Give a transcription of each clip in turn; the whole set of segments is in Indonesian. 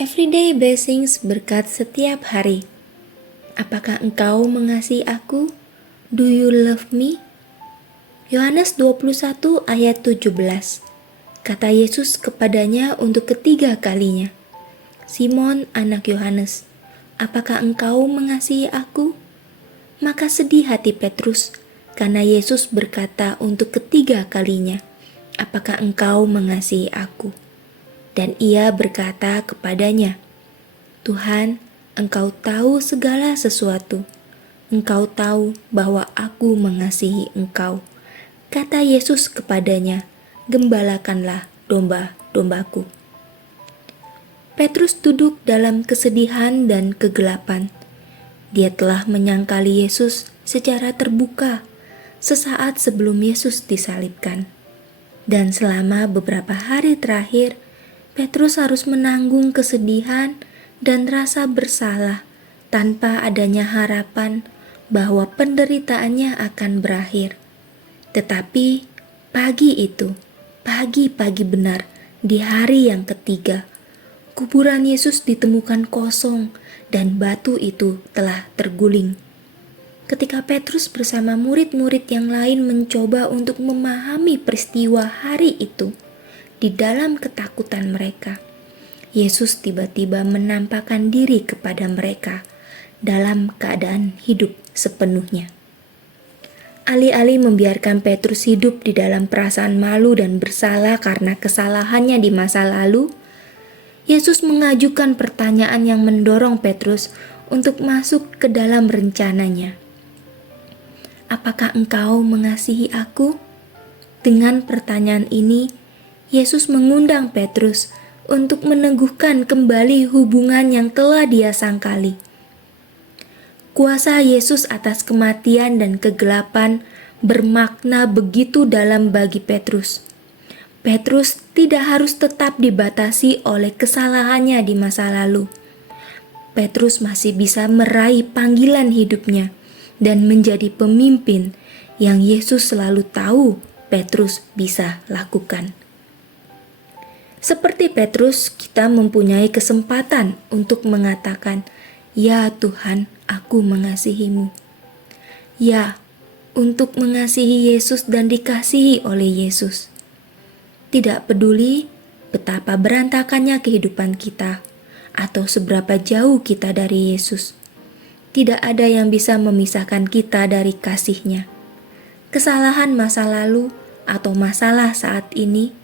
Everyday blessings berkat setiap hari. Apakah engkau mengasihi aku? Do you love me? Yohanes 21 ayat 17. Kata Yesus kepadanya untuk ketiga kalinya, Simon anak Yohanes, apakah engkau mengasihi aku? Maka sedih hati Petrus, karena Yesus berkata untuk ketiga kalinya, apakah engkau mengasihi aku? Dan ia berkata kepadanya, Tuhan, Engkau tahu segala sesuatu. Engkau tahu bahwa aku mengasihi Engkau. Kata Yesus kepadanya, gembalakanlah domba-dombaku. Petrus duduk dalam kesedihan dan kegelapan. Dia telah menyangkali Yesus secara terbuka sesaat sebelum Yesus disalibkan. Dan selama beberapa hari terakhir, Petrus harus menanggung kesedihan dan rasa bersalah tanpa adanya harapan bahwa penderitaannya akan berakhir. Tetapi pagi benar, di hari yang ketiga, kuburan Yesus ditemukan kosong dan batu itu telah terguling. Ketika Petrus bersama murid-murid yang lain mencoba untuk memahami peristiwa hari itu, di dalam ketakutan mereka, Yesus tiba-tiba menampakkan diri kepada mereka dalam keadaan hidup sepenuhnya. Alih-alih membiarkan Petrus hidup di dalam perasaan malu dan bersalah karena kesalahannya di masa lalu, Yesus mengajukan pertanyaan yang mendorong Petrus untuk masuk ke dalam rencananya. Apakah engkau mengasihi aku? Dengan pertanyaan ini, Yesus mengundang Petrus untuk meneguhkan kembali hubungan yang telah dia sangkali. Kuasa Yesus atas kematian dan kegelapan bermakna begitu dalam bagi Petrus. Petrus tidak harus tetap dibatasi oleh kesalahannya di masa lalu. Petrus masih bisa meraih panggilan hidupnya dan menjadi pemimpin yang Yesus selalu tahu Petrus bisa lakukan. Seperti Petrus, kita mempunyai kesempatan untuk mengatakan, "Ya Tuhan, aku mengasihimu." Ya, untuk mengasihi Yesus dan dikasihi oleh Yesus. Tidak peduli betapa berantakannya kehidupan kita atau seberapa jauh kita dari Yesus. Tidak ada yang bisa memisahkan kita dari kasih-Nya. Kesalahan masa lalu atau masalah saat ini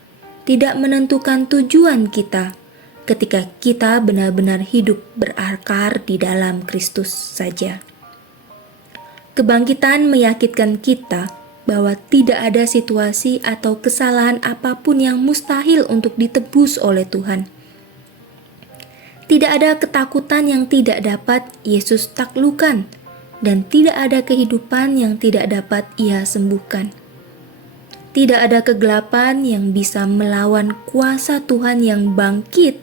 tidak menentukan tujuan kita ketika kita benar-benar hidup berakar di dalam Kristus saja. Kebangkitan meyakinkan kita bahwa tidak ada situasi atau kesalahan apapun yang mustahil untuk ditebus oleh Tuhan. Tidak ada ketakutan yang tidak dapat Yesus taklukkan, dan tidak ada kehidupan yang tidak dapat Ia sembuhkan. Tidak ada kegelapan yang bisa melawan kuasa Tuhan yang bangkit,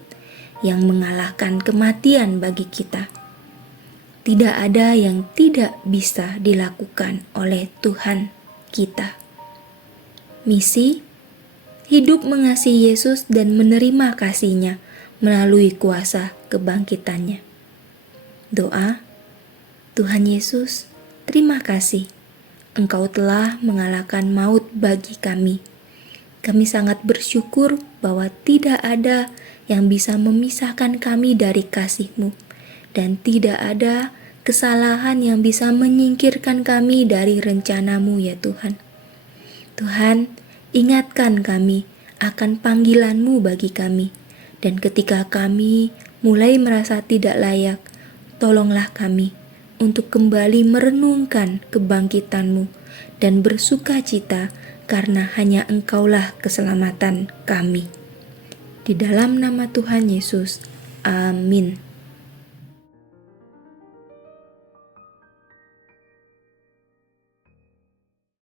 yang mengalahkan kematian bagi kita. Tidak ada yang tidak bisa dilakukan oleh Tuhan kita. Misi, hidup mengasihi Yesus dan menerima kasih-Nya melalui kuasa kebangkitannya. Doa, Tuhan Yesus, terima kasih. Engkau telah mengalahkan maut bagi kami. Kami sangat bersyukur bahwa tidak ada yang bisa memisahkan kami dari kasih-Mu, dan tidak ada kesalahan yang bisa menyingkirkan kami dari rencana-Mu ya Tuhan. Tuhan, ingatkan kami akan panggilan-Mu bagi kami, dan ketika kami mulai merasa tidak layak, tolonglah kami untuk kembali merenungkan kebangkitan-Mu dan bersukacita karena hanya Engkaulah keselamatan kami. Di dalam nama Tuhan Yesus, amin.